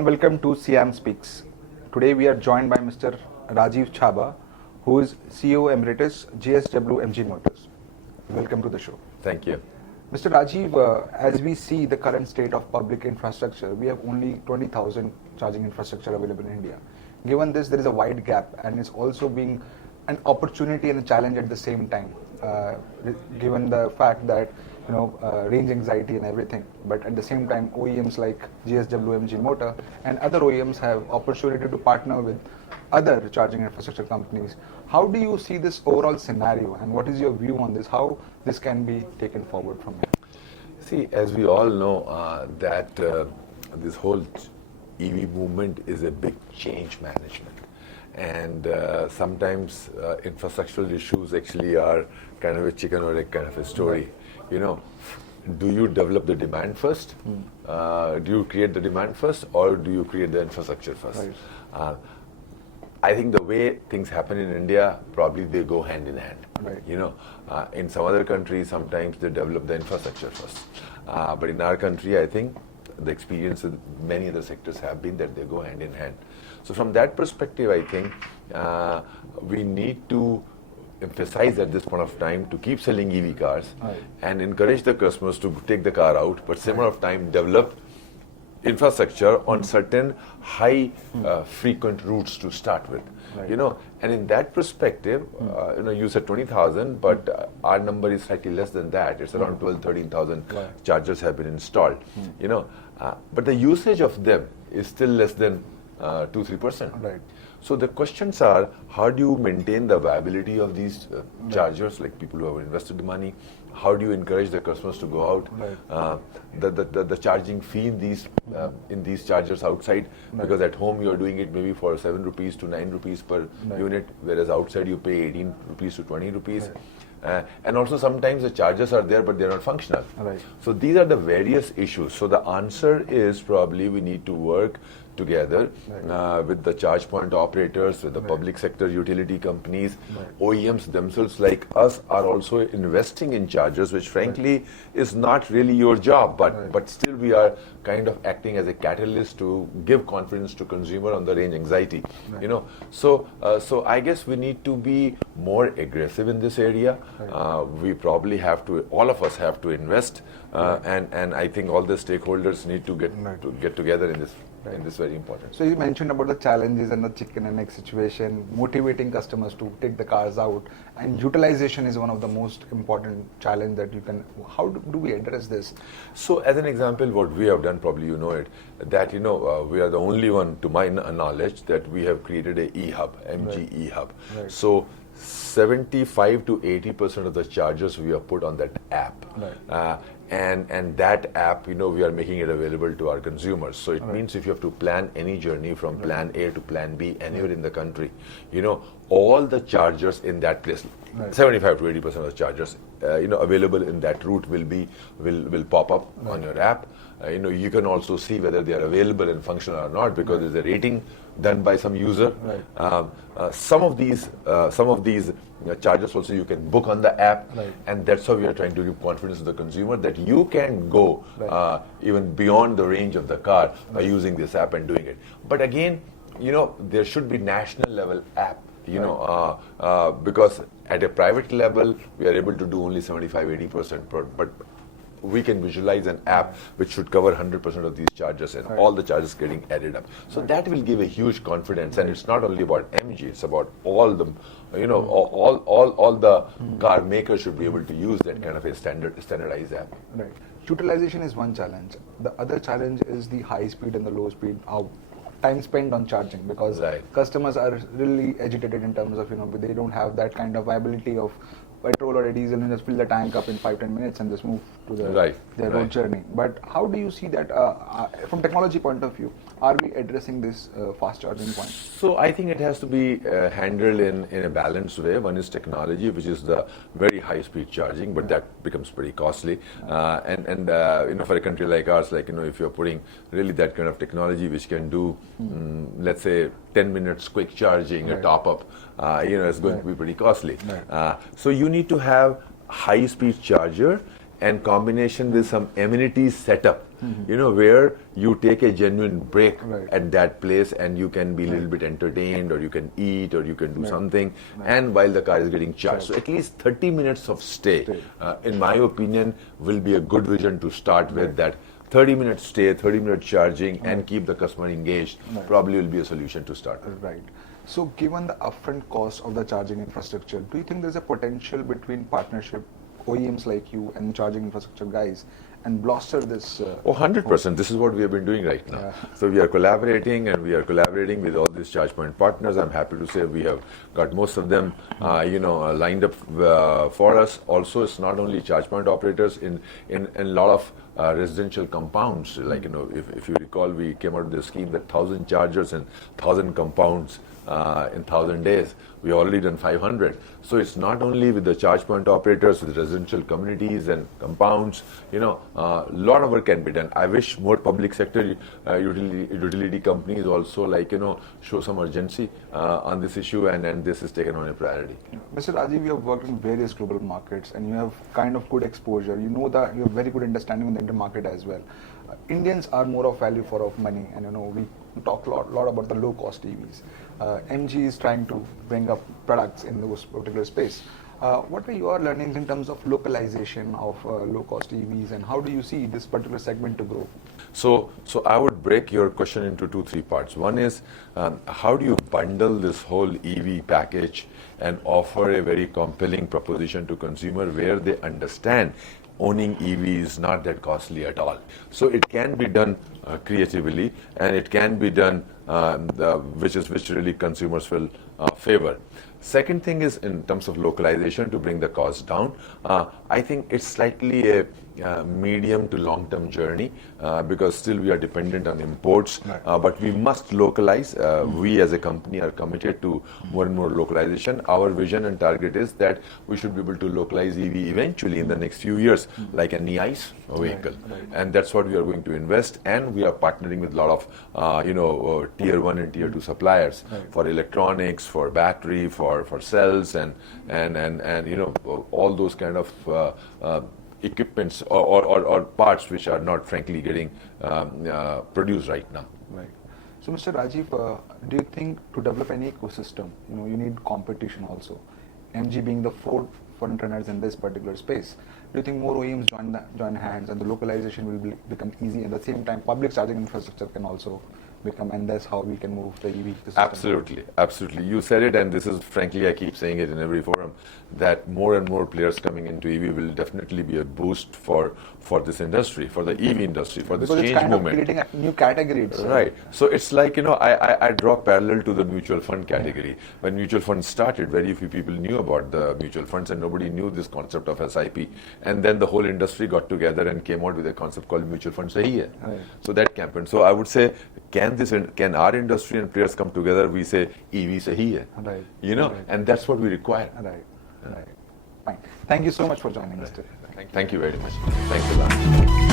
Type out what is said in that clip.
and welcome to SIAM Speaks. Today we are joined by Mr. Rajeev Chaba, who is CEO Emeritus, JSW MG Motors. Welcome to the show. Thank you. Mr. Rajeev, as we see the current state of public infrastructure, we have only 20,000 charging infrastructure available in India. Given this, there is a wide gap, and it's also being an opportunity and a challenge at the same time, given the fact that range anxiety and everything. But at the same time, OEMs like JSW MG Motor and other OEMs have opportunity to partner with other charging infrastructure companies. How do you see this overall scenario, and what is your view on this? How this can be taken forward from here? See, as we all know, that this whole EV movement is a big change management. And sometimes infrastructural issues actually are kind of a chicken or egg kind of a story. Do you develop the demand first? Do you create the demand first, or do you create the infrastructure first? Right. I think the way things happen in India, probably they go hand in hand. Right. In some other countries, sometimes they develop the infrastructure first. But in our country, I think the experience with many other sectors have been that they go hand in hand. So from that perspective, I think we need to emphasize at this point of time to keep selling EV cars, right, and encourage the customers to take the car out, but same amount of time develop infrastructure on certain high frequent routes to start with. Right. And in that perspective, you said 20,000, but our number is slightly less than that. It's around 12,000-13,000 chargers have been installed. But the usage of them is still less than 2-3%. Right. So the questions are, how do you maintain the viability of these chargers, like people who have invested the money? How do you encourage the customers to go out? Right. The charging fee in these chargers outside, right, because at home you are doing it maybe for 7 rupees to 9 rupees per unit, whereas outside you pay 18 rupees to 20 rupees. Right. And also sometimes the chargers are there, but they're not functional. Right. So these are the various issues. So the answer is probably we need to work together with the charge point operators, with the public sector utility companies. OEMs themselves like us are also investing in chargers, which frankly is not really your job, but still we are kind of acting as a catalyst to give confidence to consumer on the range anxiety. So I guess we need to be more aggressive in this area. We probably have to, all of us have to invest, and I think all the stakeholders need to get together in this. Right. And this is very important. So you mentioned about the challenges and the chicken and egg situation, motivating customers to take the cars out, and utilization is one of the most important challenge that you can. How do we address this? So as an example, what we have done, probably you know it, that we are the only one, to my knowledge, that we have created a e-hub, MG e-hub. Right. So 75 to 80% of the chargers we have put on that app. Right. And that app, we are making it available to our consumers. So it means if you have to plan any journey from plan A to plan B anywhere in the country, all the chargers in that place, 75 to 80% of the chargers, available in that route will pop up on your app. You can also see whether they are available and functional or not, because there's a rating done by some user. Right. Some of these chargers also you can book on the app, and that's how we are trying to give confidence to the consumer that you can go even beyond the range of the car by using this app and doing it. But again, there should be national level app. Because at a private level we are able to do only 75-80%, but we can visualize an app which should cover 100% of these chargers and all the charges getting added up. So that will give a huge confidence, and it's not only about MG, it's about all the, all the car makers should be able to use that kind of a standardized app. Right. Utilization is one challenge. The other challenge is the high speed and the low speed. Time spent on charging, because customers are really agitated in terms of they don't have that kind of viability of petrol or a diesel and just fill the tank up in 5-10 minutes and just move to their road journey. But how do you see that from technology point of view? Are we addressing this fast charging point? So I think it has to be handled in a balanced way. One is technology, which is the very high speed charging, but that becomes pretty costly. And for a country like ours, if you're putting really that kind of technology which can do, let's say 10 minutes quick charging, a top up, it's going to be pretty costly. So you need to have high speed charger and combination with some amenities setup you know, where you take a genuine break Right. at that place and you can be a little bit entertained, or you can eat, or you can do something, and while the car is getting charged. So at least 30 minutes of stay, in my opinion, will be a good vision to start with. That 30-minute stay, 30-minute charging, and keep the customer engaged probably will be a solution to start with. Right. So given the upfront cost of the charging infrastructure, do you think there's a potential between partnership, OEMs like you and charging infrastructure guys, and bolster this? Oh, 100%. This is what we have been doing right now. So we are collaborating, and we are collaborating with all these charge point partners. I'm happy to say we have got most of them, lined up for us. Also, it's not only charge point operators in a lot of residential compounds. Like, you know, if you recall, we came out with a scheme that 1,000 chargers and 1,000 compounds in 1,000 days. We already done 500. So it's not only with the charge point operators, with residential communities and compounds. You know, a lot of work can be done. I wish more public sector utility companies also, like, you know, show some urgency on this issue, and this is taken on a priority. Mr. Rajeev, you have worked in various global markets, and you have kind of good exposure. You know that you have very good understanding of the Indian market as well. Indians are more of value for of money, and you know we talk a lot about the low cost EVs. MG is trying to bring up products in those particular space. What are your learnings in terms of localization of low cost EVs, and how do you see this particular segment to grow? So I would break your question into 2-3 parts. One is, how do you bundle this whole EV package and offer a very compelling proposition to consumer where they understand owning EV is not that costly at all. So it can be done creatively, and it can be done which really consumers will favor. Second thing is, in terms of localization to bring the cost down, I think it's slightly a medium to long-term journey because still we are dependent on imports, but we must localize. We as a company are committed to more and more localization. Our vision and target is that we should be able to localize EV eventually in the next few years, like an e-ICE vehicle. And that's what we are going to invest, and we are partnering with a lot of tier 1 and tier 2 suppliers for electronics, for battery, for cells, and all those kind of equipments or parts which are not frankly getting produced right now. Right. So, Mr. Rajeev, do you think to develop any ecosystem, you need competition also? MG being the front runners in this particular space, do you think more OEMs join hands and the localization will become easy? At the same time, public charging infrastructure can also become, and that's how we can move the EV ecosystem. Absolutely. You said it, and this is frankly, I keep saying it in every forum, that more and more players coming into EV will definitely be a boost for this industry, for the EV industry, for this because change it's kind movement. Of creating a new category. Right. So it's like, I draw parallel to the mutual fund category. When mutual funds started, very few people knew about the mutual funds, and nobody knew this concept of SIP. And then the whole industry got together and came out with a concept called mutual fund sahi hai. Right. So that campaigned. So I would say, can our industry and players come together? We say EV sahi hai. Right. Right. And that's what we require. Right. Fine. Thank you so much for joining us today. Thank you very much. Thanks a lot.